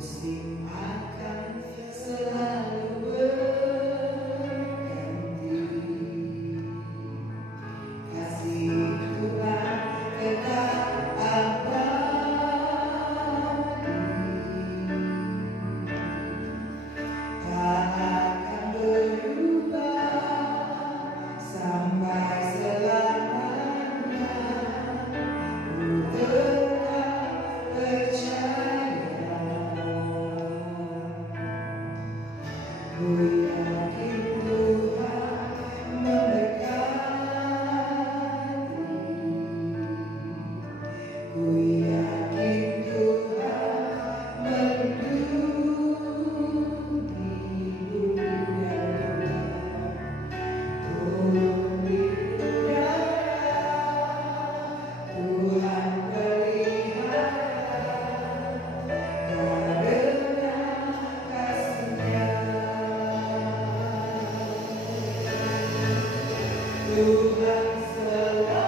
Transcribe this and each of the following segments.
Musim akan selalu berganti, kasih Tuhan tetap abadi, tak akan berubah sampai selamanya. Ku tetap percaya, ku yakin Tuhan memberkati, ku yakin Tuhan melindungi dunia. Turun di udara, Tuhan pelihara, karena kasih-Nya. Tuhan selalu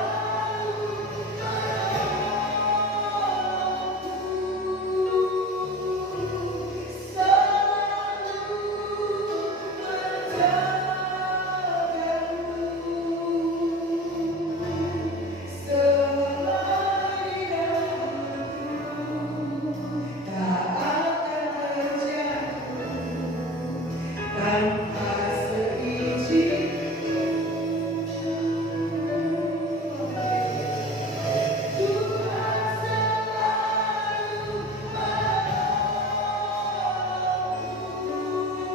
tanpa seizin. Tuhan selalu menolongmu, selalu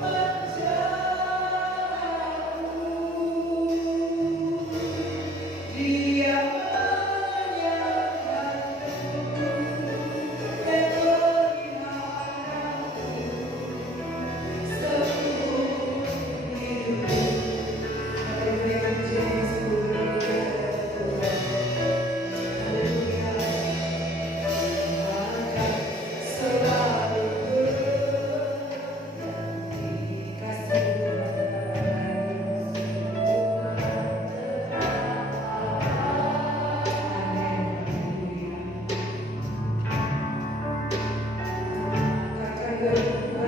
menjagamu. Dia menyertakanmu dan memeliharamu seumur hidupmu.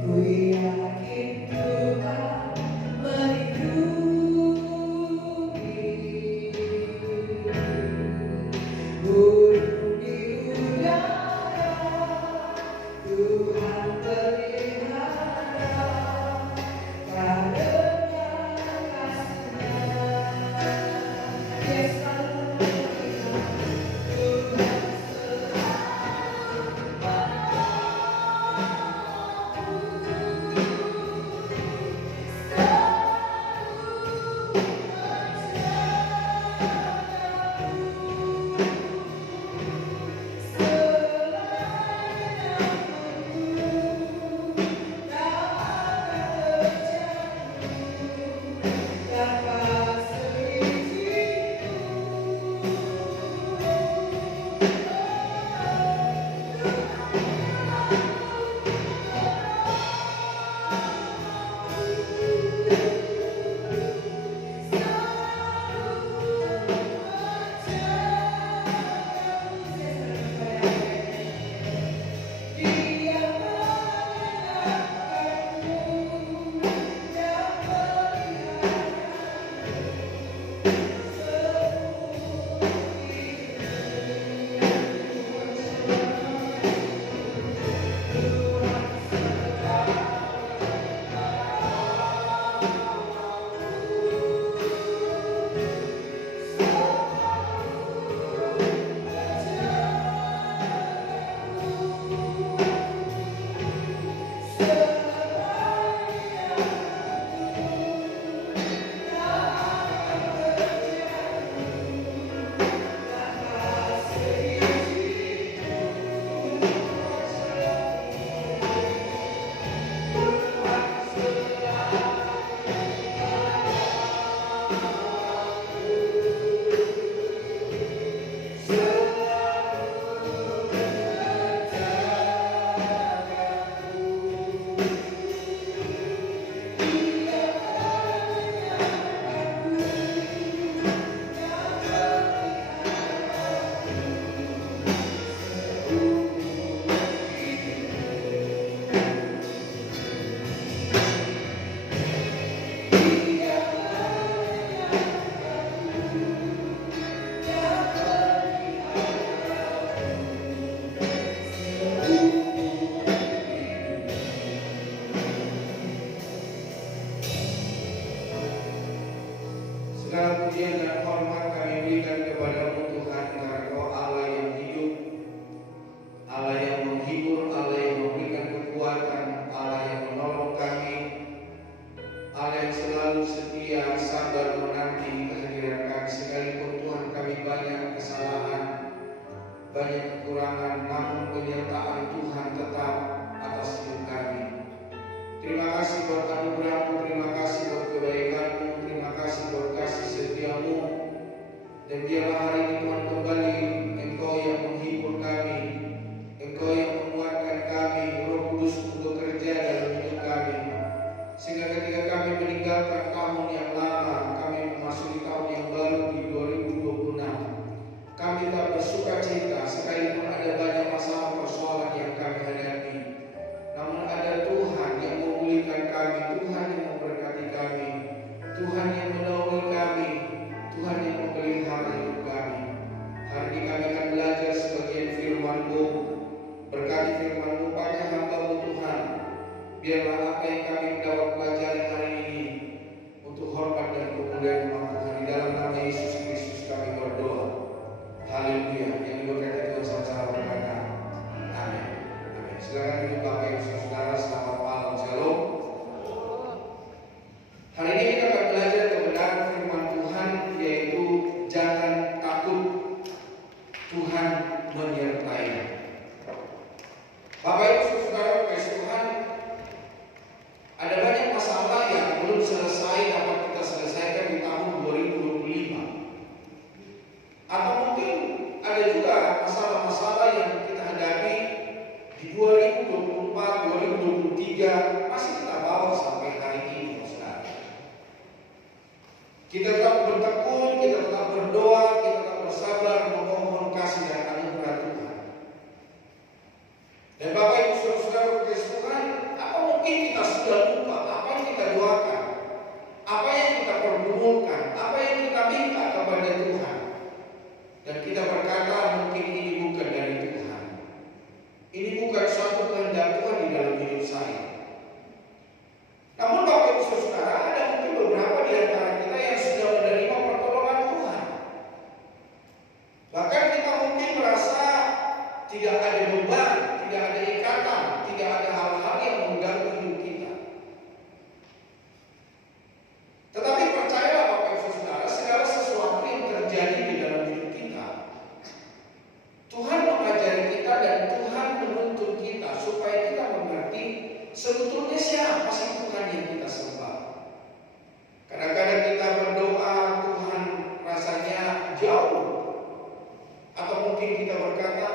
Ku yakin Tuhan melindungi, burung di udara, Tuhan pelihara, karena kasih-Nya. Dia selalu melihat, Tuhan sungguh bekerja dalam hidup kami, sehingga ketika kami meninggalkan tahun yang lama, kami memasuki tahun yang baru di 2026. Kami tak bersuka cita sekalipun ada banyak masalah persoalan yang kami hadapi. Namun ada Tuhan yang memulihkan kami, Tuhan yang memberkati kami, Tuhan yang menolongi kami, Tuhan yang memelihara hidup kami. Hari ini kami akan belajar sebagian firman-Mu. Berkati firman-Mu pakai hamba-Mu Tuhan. Biarlah apa yang kami dapat pelajari hari ini untuk hormat dan kemuliaan nama Tuhan. Di dalam nama Yesus Kristus kami berdoa. Haleluya. Yang diberkati Tuhan sama-sama berkata amin. Amin. Silakan duduk Bapak Ibu Saudara, selamat malam. Shalom. Hari ini kita akan belajar kebenaran firman Tuhan, yaitu jangan takut, Tuhan menyertai. Bapak Ibu Saudara kasih Tuhan, ada banyak masalah yang belum selesai dapat kita selesaikan di tahun 2025. Atau mungkin ada juga masalah-masalah yang kita hadapi di 2024, 2023 masih kita bawa sampai hari ini, Saudara. Kita tetap bertekun, kita tetap berdoa, kita tetap bersabar memohon kasih dan anugerah Tuhan. Dan Bapak Ibu Saudara kasih Tuhan, apa mungkin kita sudah lupa apa yang kita doakan, apa yang kita pergumulkan, apa yang kita minta kepada Tuhan. Dan kita berkata mungkin ini bukan dari Tuhan. Ini bukan suatu kehendak Tuhan di dalam hidup saya. Namun Bapak Ibu Saudara, ada mungkin beberapa di antara kita yang sudah menerima pertolongan Tuhan. Bahkan kita mungkin merasa tidak ada beban, tidak ada ikatan, tidak ada hal-hal yang mengganggu hidup kita. Tetapi percayalah Bapak Ibu Saudara, segala sesuatu yang terjadi di dalam hidup kita, Tuhan mengajari kita dan Tuhan menuntun kita supaya kita mengerti sebetulnya siapa sih Tuhan yang kita sembah. Kadang-kadang kita berdoa, Tuhan rasanya jauh. Atau mungkin kita berkata,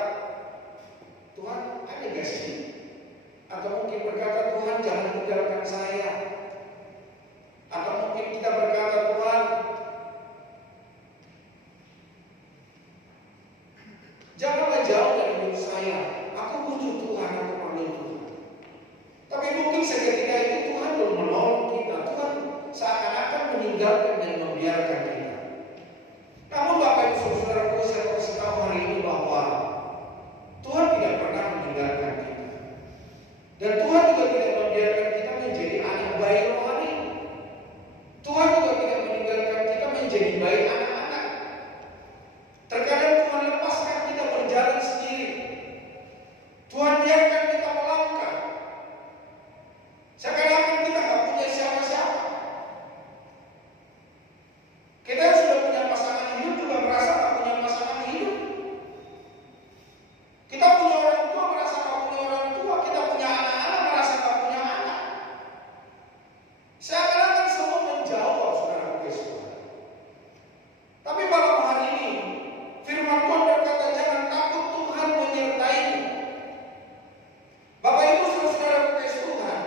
Tuhan ada gak sih? Atau mungkin berkata, Tuhan jangan tinggalkan saya. Atau mungkin kita berkata, Tuhan janganlah jauh dari hidup saya. Aku butuh Tuhan, aku perlu Tuhan. Tapi mungkin seketika itu Tuhan belum menolong kita. Tuhan seakan-akan meninggalkan dan membiarkan kita. Namun Bapak Ibu Saudara, saya kasih tahu hari ini bahwa Tuhan tidak pernah meninggalkan kita. Dan Tuhan juga tidak membiarkan kita menjadi anak bayi rohani. Tuhan juga tidak meninggalkan kita menjadi bayi anak-anak. Terkadang Tuhan lepaskan kita berjalan sendiri. Tuhan biarkan kita melangkah. Seakan-akan kita tidak punya siapa-siapa. Kita sudah punya pasangan hidup juga merasa tak punya pasangan hidup. Kita punya orang tua merasa tak punya orang tua. Kita punya anak-anak merasa tak punya anak. Seakan-akan semua menjawab, saudara Kristus. Tapi malam hari ini firman Tuhan berkata jangan takut, Tuhan menyertai-mu. Bapak Ibu saudara kasih Tuhan,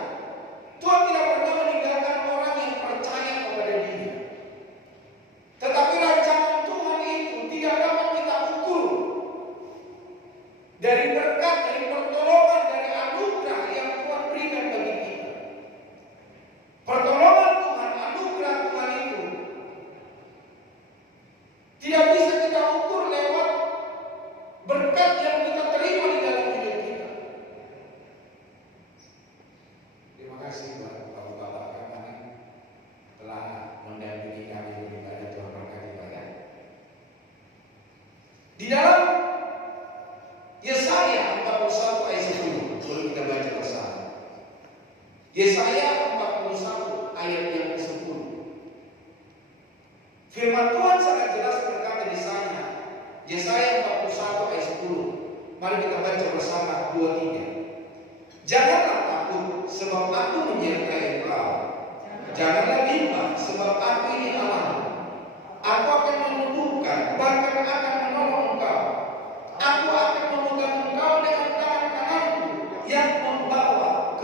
Tuhan tidak pernah meninggalkan orang yang percaya kepada Dia. Tetapi rancangan Tuhan itu tidak dapat kita ukur dari berkat, dari pertolongan, dari anugerah yang Tuhan berikan bagi kita. Pertolongan Tuhan, anugerah Tuhan itu tidak bisa kita ukur lewat berkat yang kita terima di dalam hidup kita. Terima kasih buat Bapak-Bapak kami telah mendampingi kami beribadah. Tuhan berkati banyak. Di dalam Yesaya 41 ayat 10, boleh kita baca bersama. Yesaya 41 ayat yang ke-10. Firman Tuhan sangat jelas berkata di sana. Yesaya 41 ayat 10. Mari kita baca bersama 2-3. Janganlah takut sebab aku menyertai engkau. Janganlah bimbang sebab aku ini Allahmu. Aku akan menumbuhkan, bahkan akan menolong engkau. Aku akan memegang engkau dengan tangan kananku yang membawa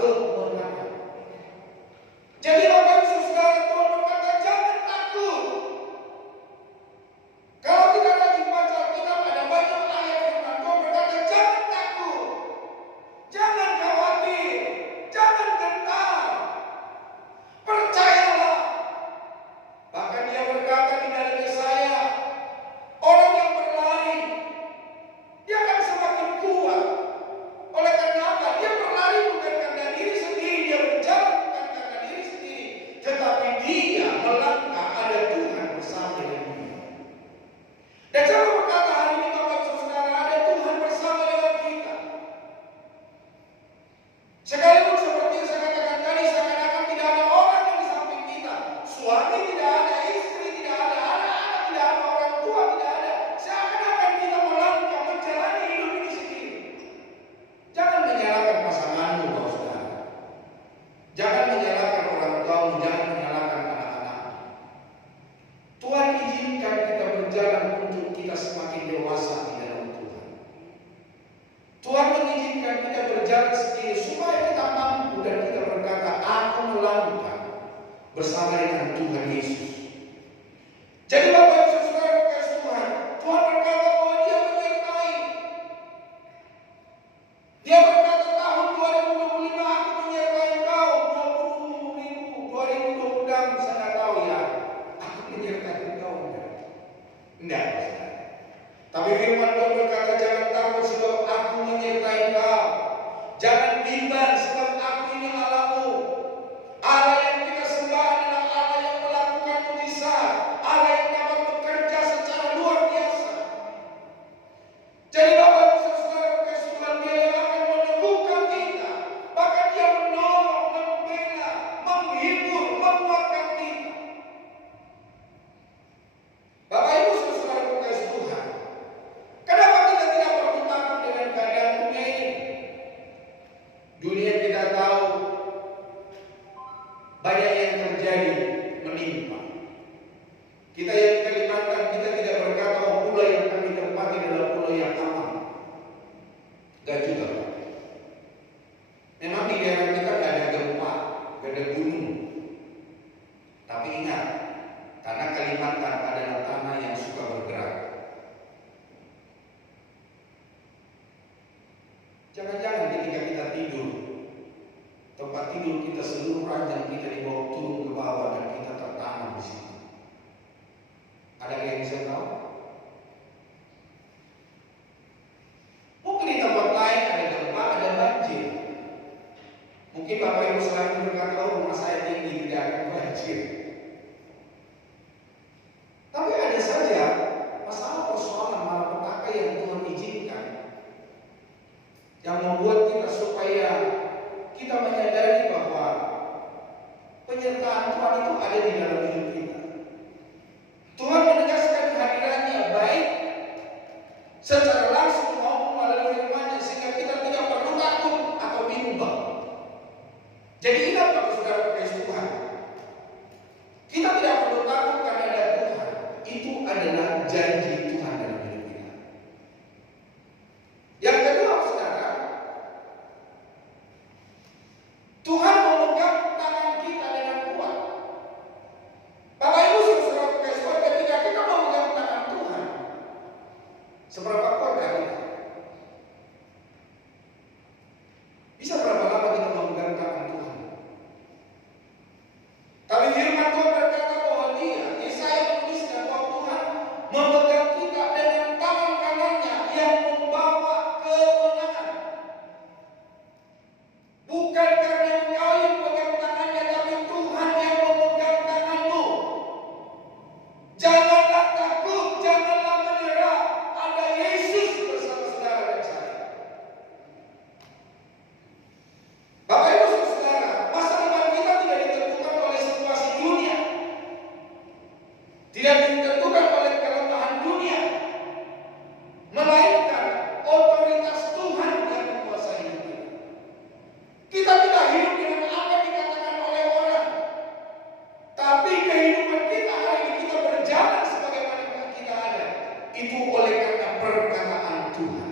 bersama dengan Tuhan Yesus. Jadi Bapak Ibu Saudara kasih Tuhan, Tuhan berkata bahwa Dia menyertai. Dia berkata tahun 2025 aku menyertai engkau 2020 saya nggak tahu ya. Aku menyertai engkau enggak. Tapi firman Tuhan berkata jangan takut sebab aku menyertai engkau. Jangan bimbang sebab aku ini Allahmu. Allah yang kita sembah adalah Allah yang melakukan mujizat, Allah yang dapat bekerja secara luar biasa. Jadi Bapak Ibu Saudara kasih Tuhan, Dia yang akan meneguhkan kita, bahkan Dia menolong, membela, menghibur, menguatkan kita. Bapak Ibu Saudara kasih Tuhan, kenapa kita tidak perlu takut dengan keadaan dunia ini? Dunia kita tahu banyak yang terjadi menimpa. Kita yang di Kalimantan, kita tidak berkata oh pulau yang kami tempati adalah pulau yang aman. Gak juga. Memang di daerah kita gak ada gempa, gak ada gunung. Tapi ingat, karena Kalimantan adalah tanah yang suka bergerak. Jangan-jangan ketika kita tidur, tempat tidur kita seluruh ranjang kita dibawa turun ke bawah dan kita tertanam di situ. Ada yang bisa tahu? Mungkin di tempat lain ada gempa, ada banjir. Mungkin Bapak Ibu selalu berkata, oh rumah saya tinggi tidak akan banjir. Tapi ada saja masalah persoalan malapetaka yang Tuhan izinkan, yang membuat kita supaya kita menyadari bahwa penyertaan Tuhan itu ada di dalam hidup kita. Tuhan menegaskan hadirannya baik secara langsung maupun melalui firman-Nya sehingga kita tidak perlu takut atau bimbang. Jadi ingat Bapak Saudara kasih Tuhan, kita tidak perlu takut karena ada Tuhan. Itu adalah janji Tuhan dalam hidup kita. Yang kedua Saudara, Tuhan memegang tangan kita dengan kuat. Bapak Ibu Saudara kasih Tuhan, ketika kita memegang tangan Tuhan, seberapa kuat kita? Bisa berapa lama kita memegang tangan Tuhan? Tapi firman Tuhan berkata bahwa Yesaya menuliskan bahwa Tuhan memegang kita dengan tangan kanannya yang membawa kemenangan. Bukan karena engkau yang pegang tangannya, tapi Tuhan yang memegang tanganmu. Janganlah takut, janganlah menyerah. Ada Yesus bersama saudara dan saya. Bapak Ibu Saudara, masa depan kita tidak ditentukan oleh situasi dunia, tidak ditentukan oleh kelemahan dunia, melainkan otoritas Tuhan yang menguasai hidup kita. Kita tidak hidup dengan apa yang dikatakan oleh orang, tapi kehidupan kita hari ini kita berjalan sebagaimana kita ada. Itu oleh karena perkataan Tuhan.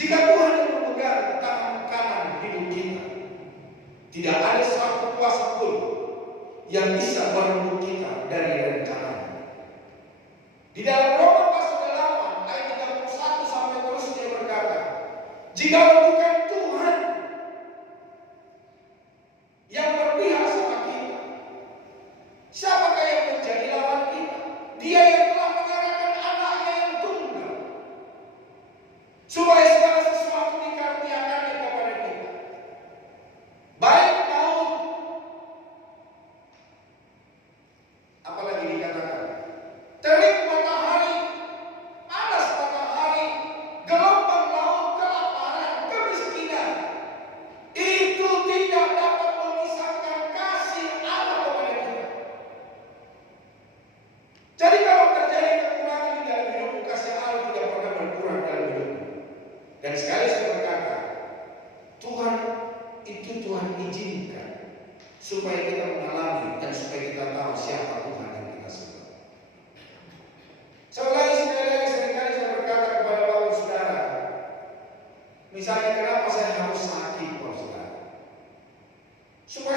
Jika Tuhan yang memegang tangan kanan hidup kita, tidak ada satu kuasa pun yang bisa merenggut kita dari rencana. Di dalam Roma pasal 8 ayat 31 sampai terus dia berkata, jika bukan Tuhan yang berpihak sama kita, siapakah yang menjadi lawan kita? Dia yang telah menyerahkan anaknya yang tunggal, supaya segala sesuatu dikaruniakannya kepada kita, baik maut, apalagi dikatakan terik matahari, panas matahari, gelombang laut, kelaparan, kemiskinan, itu tidak dapat memisahkan kasih Allah kepada kita. Jadi kalau terjadi kekurangan di dalam hidup, kasih Allah tidak pernah berkurang dalam hidup. Dan sekali saya berkata, Tuhan itu Tuhan izinkan supaya kita mengalami dan supaya kita tahu siapa Tuhan yang kita sembah. Sekali lagi seringkali saya berkata kepada Bapak Saudara, misalnya kenapa saya harus sakit Bapak Saudara? Supaya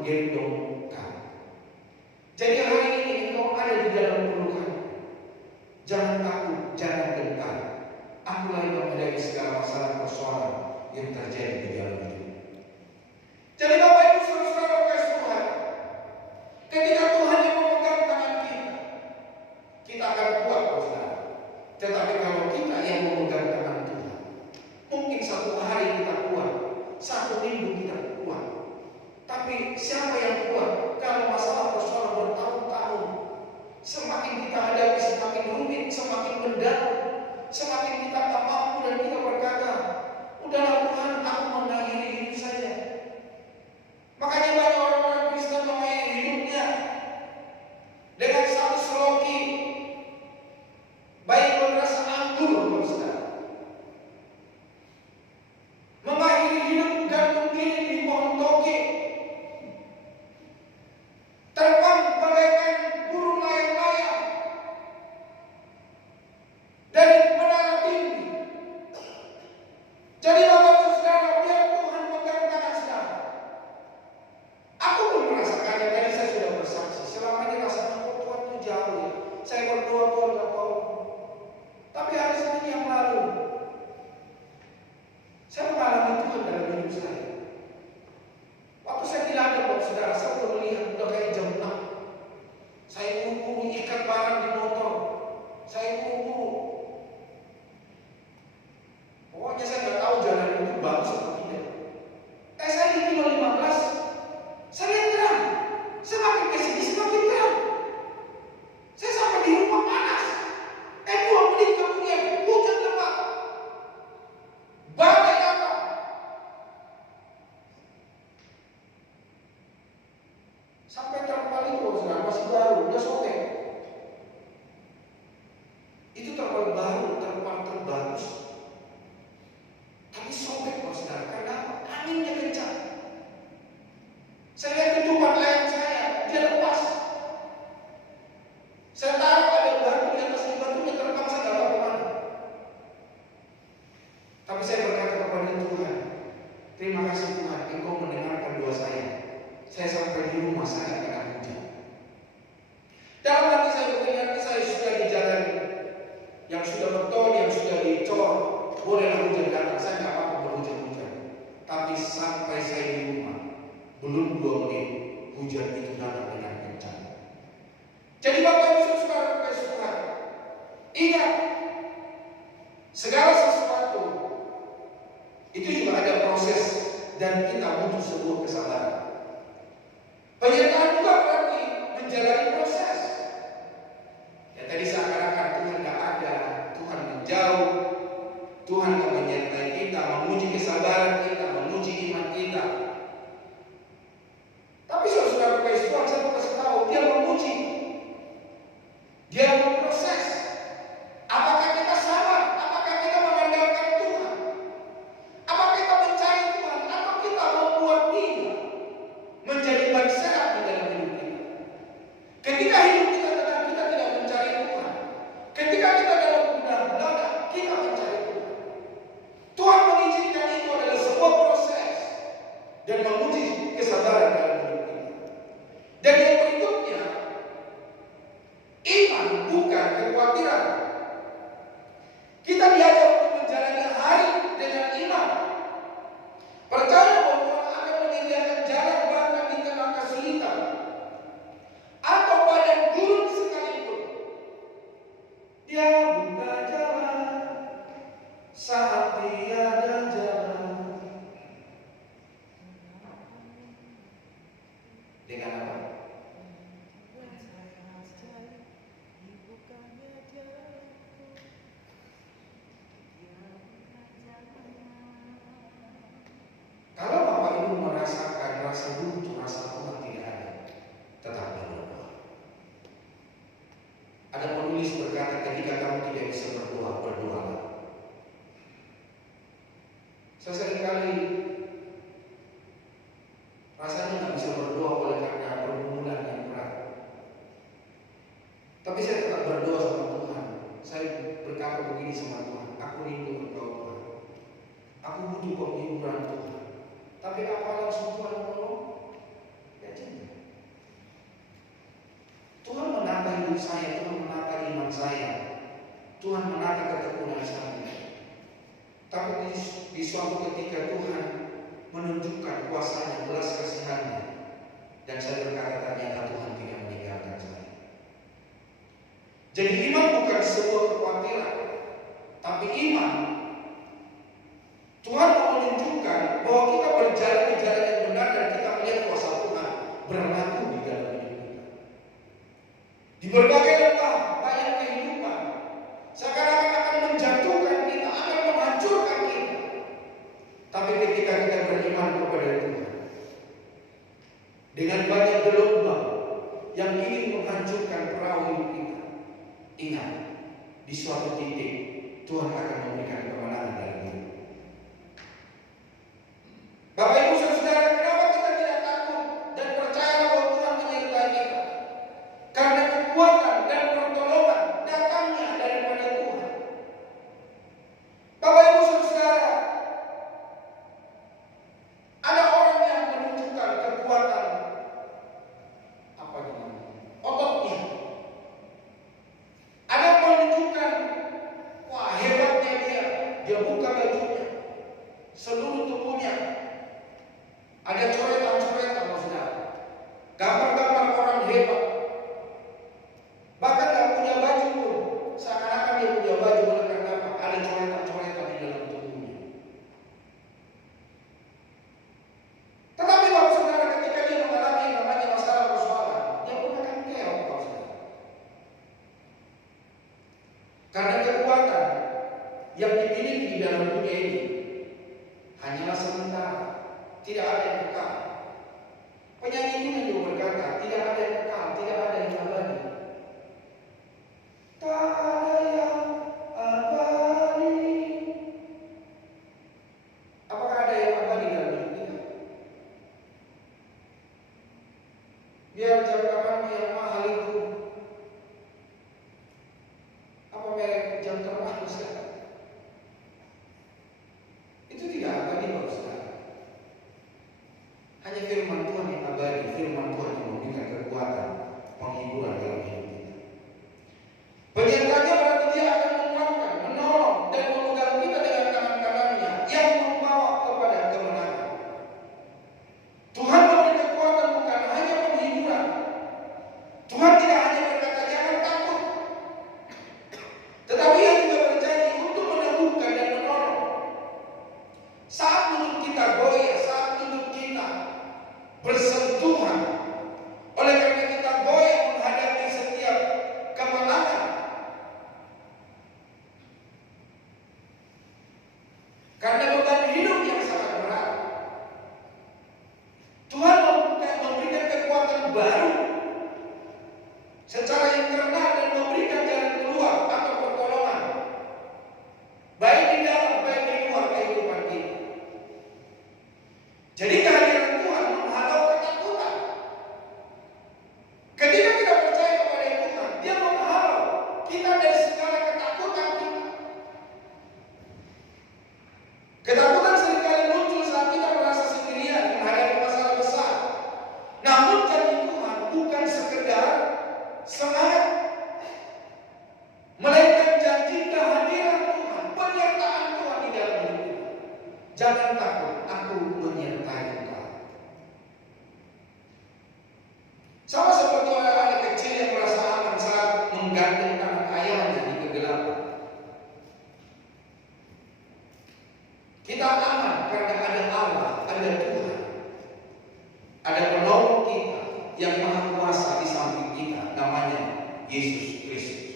menggendong kamu. Jadi hari ini engkau ada di dalam pelukan. Jangan takut, jangan gentar. Akulah yang menghadapi segala masalah persoalan yang terjadi di dalam hidup. Jadi Bapak Ibu Saudara kasih Tuhan, ketika Tuhan yang memegang tangan kita, kita akan kuat, saudara. Tetapi kalau kita yang memegang tangan Tuhan, mungkin satu hari kita kuat, satu minggu kita kuat. Tapi siapa yang kuat kalau masalah persoalan bertahun-tahun? Semakin kita hadapi, semakin rumit, semakin mendalam, semakin kita tak mampu dan kita berkata, udahlah Tuhan, aku mengakhiri hidup saya. Makanya banyak orang-orang Kristen mengakhiri hidupnya dengan satu sloki, baik merasa anggur, saudara. Mengakhiri hidup gantung diri di pohon toge, terbang bagaikan burung layang-layang dari menara tinggi. Jadi Bapak Saudara, biar Tuhan pegang tangan saudara. Aku pun merasakannya, tadi saya sudah bersaksi. Selama ini rasanya Tuhan itu jauh ya. Saya berdoa Tuhan gak tahu. Tapi hari Senin yang lalu, saya mengalami Tuhan dalam hidup saya. Waktu saya di ladang, Bapak Saudara, saya sudah melihat udah kayak jam 6. Saya buru-buru ikat barang di motor. Saya buru-buru. Pokoknya saya nggak tahu jalan itu bagus atau tidak. Saya di kilo 15, saya lihat terang. Semakin kesini semakin terang. Saya sampai di rumah panas. 2 menit kemudian hujan lebat. Badai datang. Sampai terpal itu saudara, masih baru, udah sobek. Itu terpal baru, terpal terbagus. Tapi sobek saudara, karena anginnya kencang. Saya lihat tutupan layang saya, dia lepas. Saya taruh ada batu di atas batunya terbang, saya nggak tahu kemana. Tapi saya berkata kepada Tuhan, terima kasih Tuhan, Engkau mendengarkan doa saya. Saya sampai di rumah, saya nggak kena hujan. Dalam hati saya berpikir, saya sudah di jalan yang sudah beton, yang sudah dicor, bolehlah hujan datang, saya nggak apa-apa berhujan-hujan. Tapi sampai saya di rumah, belum 2 menit, hujan itu datang dengan kencang. Jadi Bapak Ibu Saudara kasih Tuhan, ingat, segala sesuatu itu juga ada proses dan kita butuh sebuah kesabaran. Penyertaan juga berarti menjalani proses. Ya tadi seakan-akan Tuhan tidak ada, Tuhan menjauh, Tuhan tidak menyertai kita, menguji kesabaran kita, menguji iman kita. Tapi saudara kasih Tuhan, saya mau kasih tahu, dia menguji, dia memproses. Apakah kita sabar? Apakah kita mengandalkan Tuhan? Apakah kita mencari Tuhan? Atau kita membuat dia menjadi ban serap di dalam hidup kita? Ketika hidup kita tenang, kita tidak mencari Tuhan. Ketika kita dalam gudang belanda, kita mencari Tuhan. Tuhan mengizinkan itu adalah sebuah proses dan menguji kesabaran dalam hidup kita. Dan yang berikutnya, iman bukan kekhawatiran. Kita diajar untuk menjalani hari dengan iman. Percaya bahwa Tuhan akan menyediakan jalan bahkan di tengah kesulitan atau padang gurun sekalipun. Dia buka jalan saat tiada jalan. Dengan apa? Kalau Bapak Ibu merasakan rasa buntu, rasa Tuhan tidak ada, tetap berdoa. Ada penulis berkata, ketika kamu tidak bisa berdoa, berdoalah. Saya seringkali rasanya nggak bisa berdoa oleh karena pergumulan yang berat. Tapi saya tetap berdoa sama Tuhan. Saya berkata begini sama Tuhan, aku rindu Engkau Tuhan. Aku butuh penghiburan Tuhan. Tapi apa langsung Tuhan menolong? Ya suatu ketika Tuhan menunjukkan kuasa-Nya, belas kasihan-Nya, dan saya berkata ternyata Tuhan tidak meninggalkan saya. Jadi iman bukan sebuah kekhawatiran, tapi iman Tuhan mau menunjukkan bahwa kita berjalan di jalan yang benar dan kita melihat kuasa Tuhan berlaku di dalam hidup kita. Di berbagai lembah banyak kehidupan seakan-akan akan menjatuhkan kita, akan menghancurkan kita. Tapi ketika kita beriman kepada Tuhan, dengan banyak gelombang yang ingin menghancurkan perahu hidup kita, ingat, di suatu titik Tuhan akan memberikan kemenangan dalam hidup. Bapak Ibu Saudara, kenapa kita tidak takut dan percaya bahwa Tuhan menyertai kita? Karena kekuatan dan pertolongan datangnya daripada Tuhan. Bapak Ibu Saudara, ada orang yang menunjukkan kekuatan ototnya. Ada yang menunjukkan wah hebatnya dia buka bajunya, seluruh tubuhnya ada coretan-coretan, saudara. Gambar-gambar orang hebat. Bahkan gak punya baju pun, seakan-akan dia punya baju oleh karena apa? Ada coretan-coretan di dalam tubuhnya. Tetapi Bapak Saudara, ketika dia mengalami namanya masalah persoalan, dia pun akan keok, Bapak Saudara. Karena kekuatan yang dimiliki di dalam dunia ini hanyalah sementara, tidak ada yang kekal. Penyanyi ini juga berkata, tidak ada yang kekal, tidak ada yang abadi. Tak ada yang abadi. Apakah ada yang abadi dalam hidup kita? Biar jam tangan yang mahal itu, apa merek jam terbang sekarang? Itu tidak abadi, Bapak Saudara. Hanya firman Tuhan yang abadi, firman Tuhan yang memberikan kekuatan, penghiburan dalam hidup kita. Penyertanya berarti dia akan menguatkan, menolong, dan memegang kita dengan tangan kanannya yang membawa kepada kemenangan. Tuhan memberi kekuatan bukan hanya penghiburan. Tuhan tidak hanya berkata jangan takut, tetapi Dia juga berjanji untuk meneguhkan dan menolong. Saat tubuh kita goyah, saat tubuh kita bersentuhan, oleh karena kita goyah menghadapi setiap kemalangan. Karena beban hidup yang sangat berat, Tuhan memberikan kekuatan baru secara internal dan memberikan jalan keluar atau pertolongan, baik di dalam, baik di luar kehidupan kita. Jadi kehadiran Tuhan menghalau ketakutan. Ketika kita percaya kepada Tuhan, Dia menghalau kita dari segala ketakutan kita. Ketakutan seringkali muncul saat kita merasa sendirian menghadapi masalah besar. Namun janji Tuhan bukan sekedar semangat, melainkan janji kehadiran Tuhan, penyertaan Tuhan di dalam hidup kita. Jangan takut, aku menyertai engkau. Sama seperti orang anak kecil yang merasa aman saat menggandeng tangan ayahnya di kegelapan. Kita aman karena ada Allah, ada Tuhan, ada penolong kita yang maha kuasa di samping kita, namanya Yesus Kristus.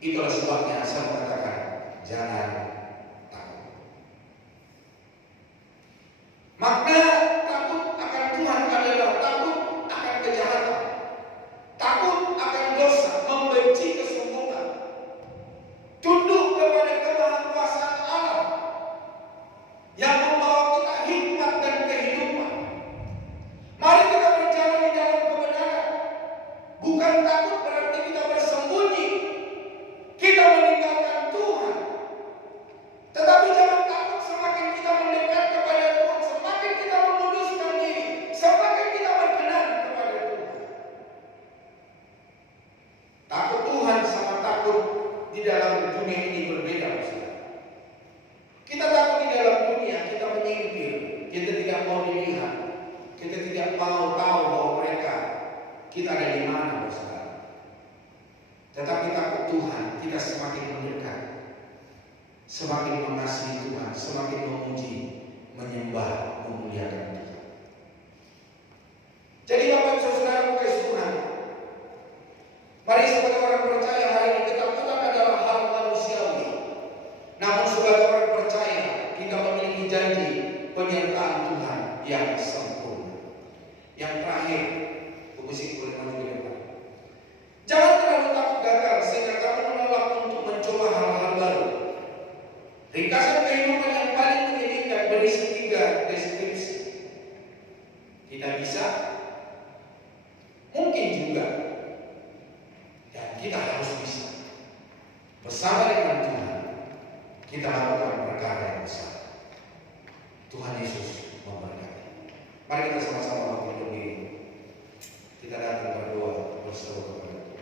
Itulah sebabnya saya mengatakan jangan takut. Makna takut akan Tuhan adalah takut akan kejahatan, takut akan dosa, membenci kesombongan, tunduk kepada kemahakuasaan Allah yang membawa kita hikmat dan kehidupan. Mari kita berjalan di dalam kebenaran. Bukan takut berarti kita bersembunyi, kita meninggalkan Tuhan. kita ada di mana, saudara. Tetapi takut Tuhan, kita semakin mendekat, semakin mengasihi Tuhan, semakin memuji, menyembah, memuliakan Tuhan. Jadi Bapak Ibu Saudara kasih Tuhan, mari sebagai orang percaya hari ini ketakutan adalah hal manusiawi. Namun sebagai orang percaya kita memiliki janji penyertaan Tuhan yang sempurna. Yang terakhir, musik boleh maju ke depan. Jangan terlalu takut gagal sehingga kamu menolak untuk mencoba hal-hal baru. Ringkasan kehidupan yang paling menyedihkan berisi 3 deskripsi. Kita bisa, mungkin juga, dan kita harus bisa. Bersama dengan Tuhan, kita lakukan perkara yang besar. Tuhan Yesus memberkati. Mari kita sama-sama bangkit berdiri. Kita datang berdoa berseru kepada Tuhan.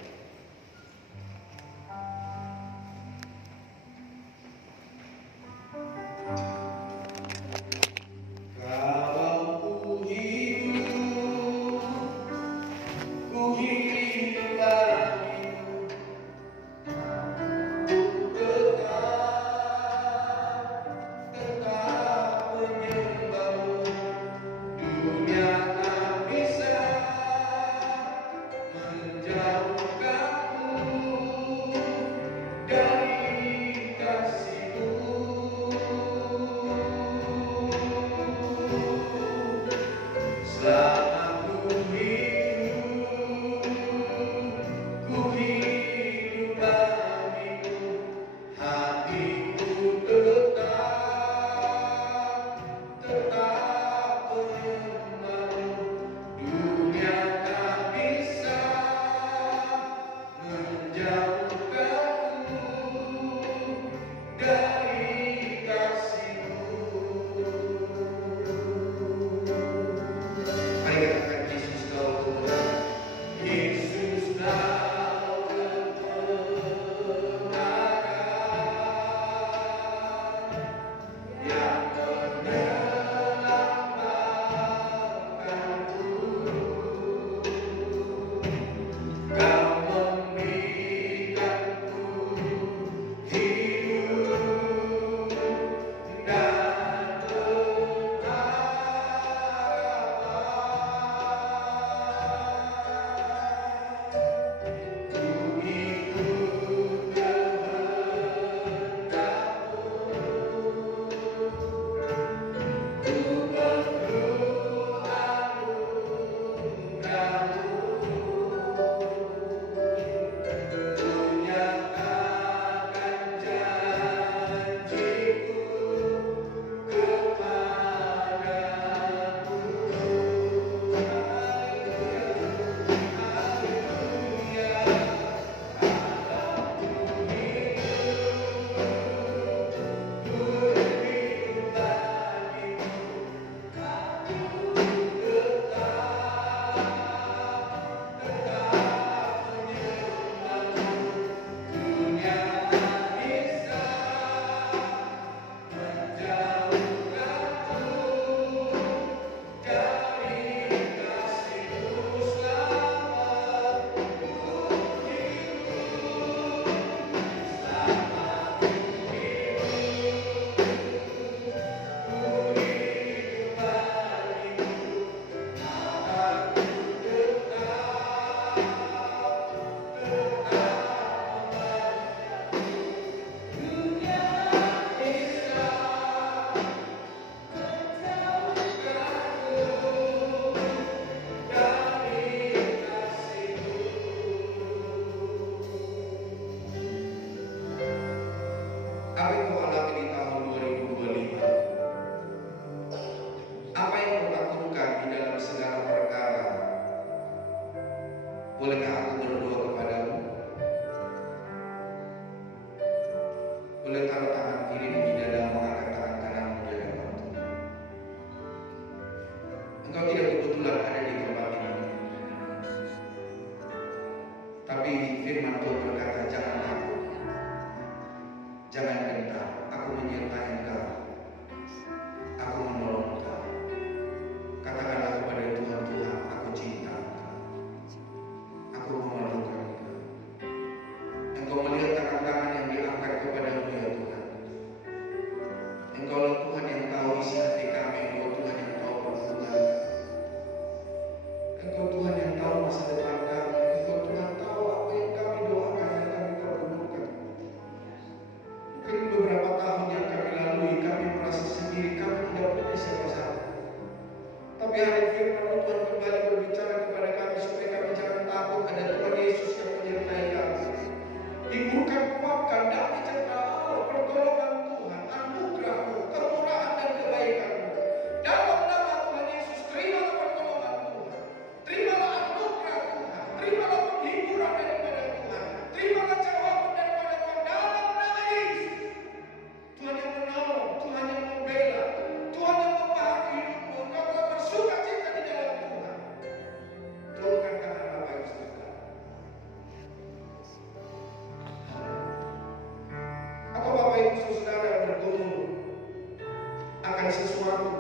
segala sesuatu.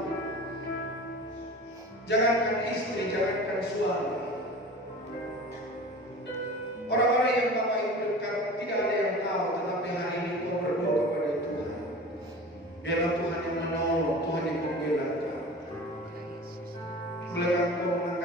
Jangankan istri, jangankan suami. Orang-orang yang Bapak Ibu dekat tidak ada yang tahu, tetapi hari ini kau berdoa kepada Tuhan. Biarlah Tuhan yang menolong, Tuhan yang membela kau. Bolehkah kau